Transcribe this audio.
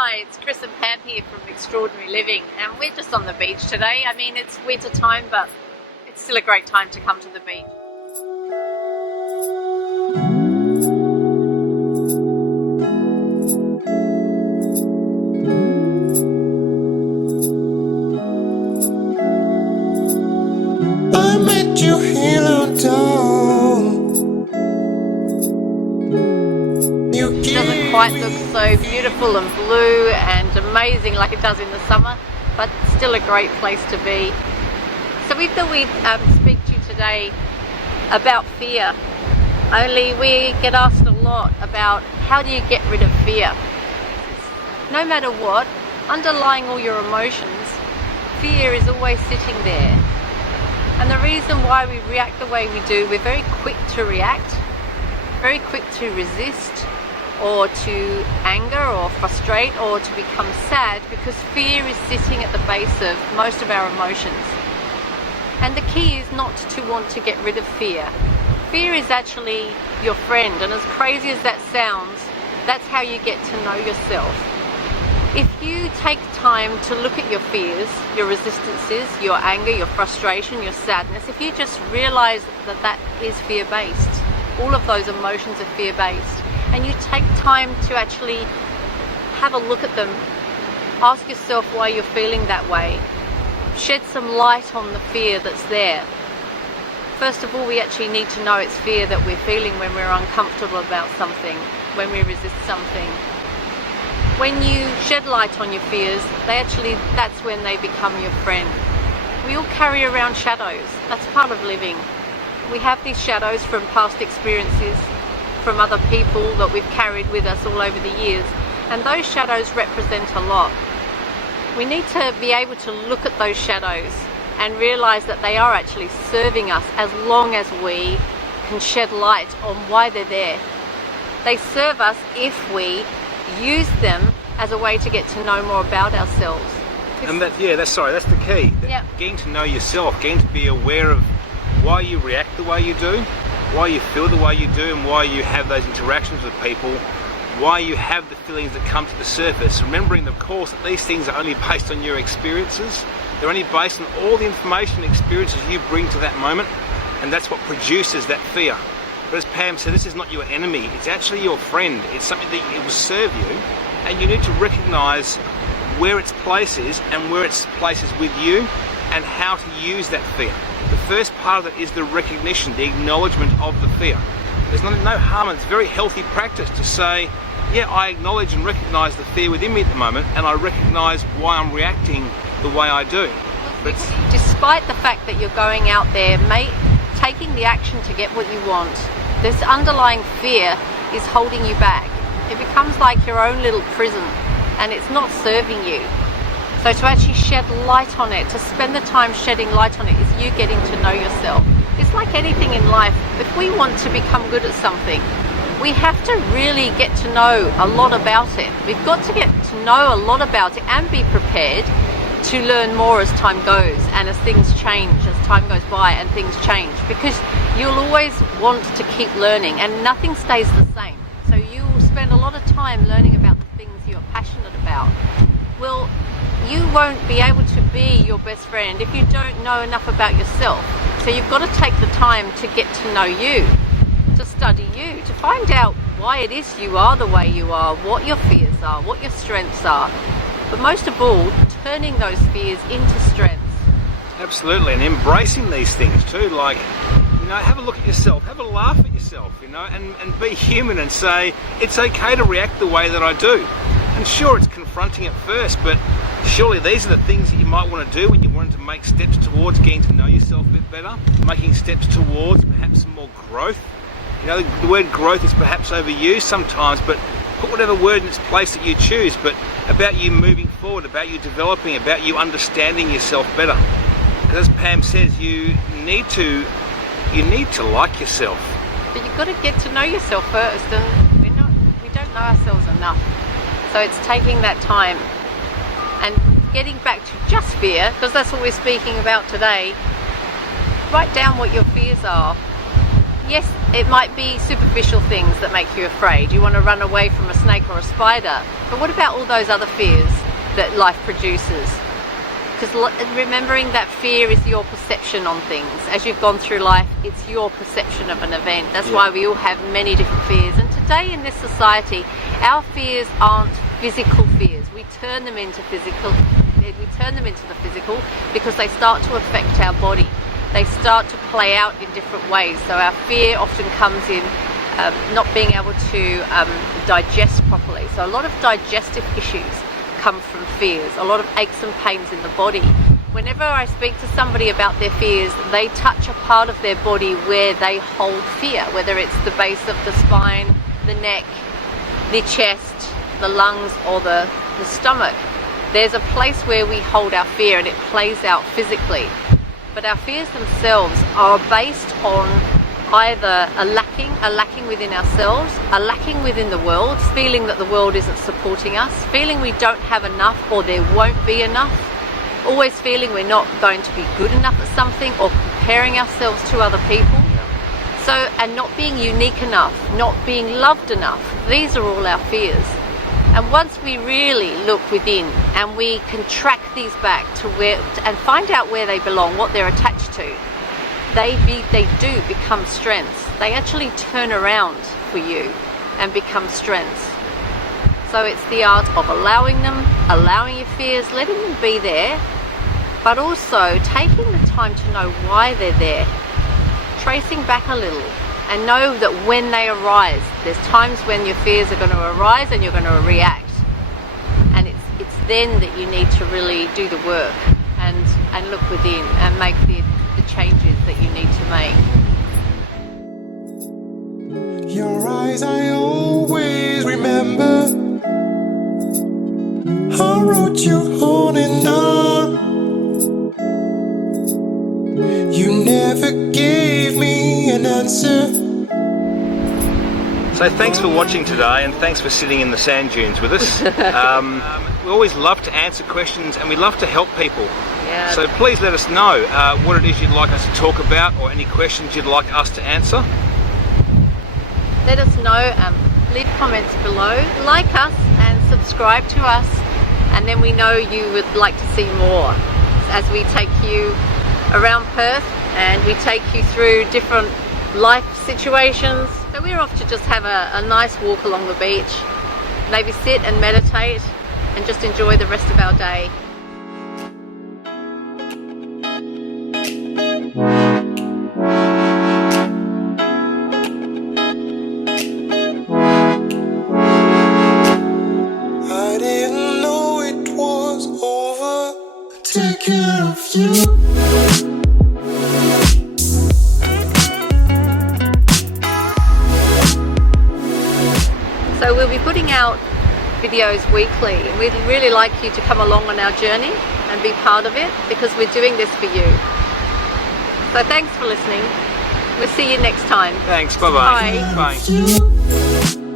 Hi, it's Chris and Pam here from Extraordinary Living, and we're just on the beach today. I mean, it's winter time, but it's still a great time to come to the beach. I met you here on town. It doesn't quite look so beautiful and blue and amazing like it does in the summer, but it's still a great place to be. So we thought we'd speak to you today about fear. Only we get asked a lot about how do you get rid of fear. No matter what, underlying all your emotions, fear is always sitting there. And the reason why we react the way we do, we're very quick to react, very quick to resist, or to anger or frustrate or to become sad, because fear is sitting at the base of most of our emotions. And the key is not to want to get rid of fear. Fear is actually your friend, and as crazy as that sounds, that's how you get to know yourself. If you take time to look at your fears, your resistances, your anger, your frustration, your sadness, if you just realize that that is fear-based, all of those emotions are fear-based, and you take time to actually have a look at them, ask yourself why you're feeling that way, shed some light on the fear that's there. First of all, we actually need to know it's fear that we're feeling when we're uncomfortable about something, when we resist something. When you shed light on your fears, that's when they become your friend. We all carry around shadows. That's part of living. We have these shadows from past experiences, from other people that we've carried with us all over the years, and those shadows represent a lot. We need to be able to look at those shadows and realize that they are actually serving us as long as we can shed light on why they're there. They serve us if we use them as a way to get to know more about ourselves. And that's the key. Yeah. Getting to know yourself, getting to be aware of why you react the way you do, why you feel the way you do, and why you have those interactions with people, why you have the feelings that come to the surface. Remembering, of course, that these things are only based on your experiences. They're only based on all the information and experiences you bring to that moment, and that's what produces that fear. But as Pam said, this is not your enemy, it's actually your friend. It's something that it will serve you, and you need to recognise where its place is and where its place is with you, and how to use that fear. The first part of it is the recognition, the acknowledgement of the fear. There's no harm, it's a very healthy practice to say, yeah, I acknowledge and recognise the fear within me at the moment, and I recognise why I'm reacting the way I do. But despite the fact that you're going out there, taking the action to get what you want, this underlying fear is holding you back. It becomes like your own little prison, and it's not serving you. So to actually shed light on it, to spend the time shedding light on it, is you getting to know yourself. It's like anything in life. If we want to become good at something, we have to really get to know a lot about it. We've got to get to know a lot about it and be prepared to learn more as time goes and as things change, as time goes by and things change, because you'll always want to keep learning and nothing stays the same. So you will spend a lot of time learning about the things you're passionate about. Well, you won't be able to be your best friend if you don't know enough about yourself. So you've got to take the time to get to know you, to study you, to find out why it is you are the way you are, what your fears are, what your strengths are. But most of all, turning those fears into strengths. Absolutely, and embracing these things too, like, have a look at yourself, have a laugh at yourself, and be human and say, it's okay to react the way that I do. And sure, it's confronting at first, but surely these are the things that you might want to do when you're wanting to make steps towards getting to know yourself a bit better, making steps towards perhaps some more growth. The word growth is perhaps overused sometimes, but put whatever word in its place that you choose, but about you moving forward, about you developing, about you understanding yourself better. Because as Pam says, you need to like yourself. But you've got to get to know yourself first, and we don't know ourselves enough. So it's taking that time and getting back to just fear, because that's what we're speaking about today. Write down what your fears are. Yes, it might be superficial things that make you afraid. You want to run away from a snake or a spider. But what about all those other fears that life produces? Because remembering that fear is your perception on things. As you've gone through life, it's your perception of an event. That's why we all have many different fears. And today in this society, our fears aren't physical fears. We turn them into the physical because they start to affect our body. They start to play out in different ways. So our fear often comes in not being able to digest properly. So a lot of digestive issues come from fears, a lot of aches and pains in the body. Whenever I speak to somebody about their fears, they touch a part of their body where they hold fear, whether it's the base of the spine, the neck, the chest, the lungs, or the stomach. There's a place where we hold our fear and it plays out physically. But our fears themselves are based on either a lacking within ourselves, a lacking within the world, feeling that the world isn't supporting us, feeling we don't have enough or there won't be enough, always feeling we're not going to be good enough at something, or comparing ourselves to other people. So, and not being unique enough, not being loved enough. These are all our fears. And once we really look within and we can track these back to where, and find out where they belong, what they're attached to, they do become strengths. They actually turn around for you and become strengths. So it's the art of allowing them, allowing your fears, letting them be there, but also taking the time to know why they're there, tracing back a little, and know that when they arise, there's times when your fears are going to arise and you're going to react. And it's then that you need to really do the work and look within and make the changes that you need to make. Your eyes I always remember. I wrote you on and on. You never gave me an answer. So thanks for watching today, and thanks for sitting in the sand dunes with us. We always love to answer questions and we love to help people. Yeah. So please let us know what it is you'd like us to talk about, or any questions you'd like us to answer. Let us know, leave comments below, like us and subscribe to us, and then we know you would like to see more as we take you around Perth and we take you through different life situations. So we're off to just have a nice walk along the beach, maybe sit and meditate and just enjoy the rest of our day. I didn't know it was over. Take care of you. So we'll be putting out videos weekly, and we'd really like you to come along on our journey and be part of it, because we're doing this for you. So thanks for listening. We'll see you next time. Thanks, bye-bye. Bye. Bye.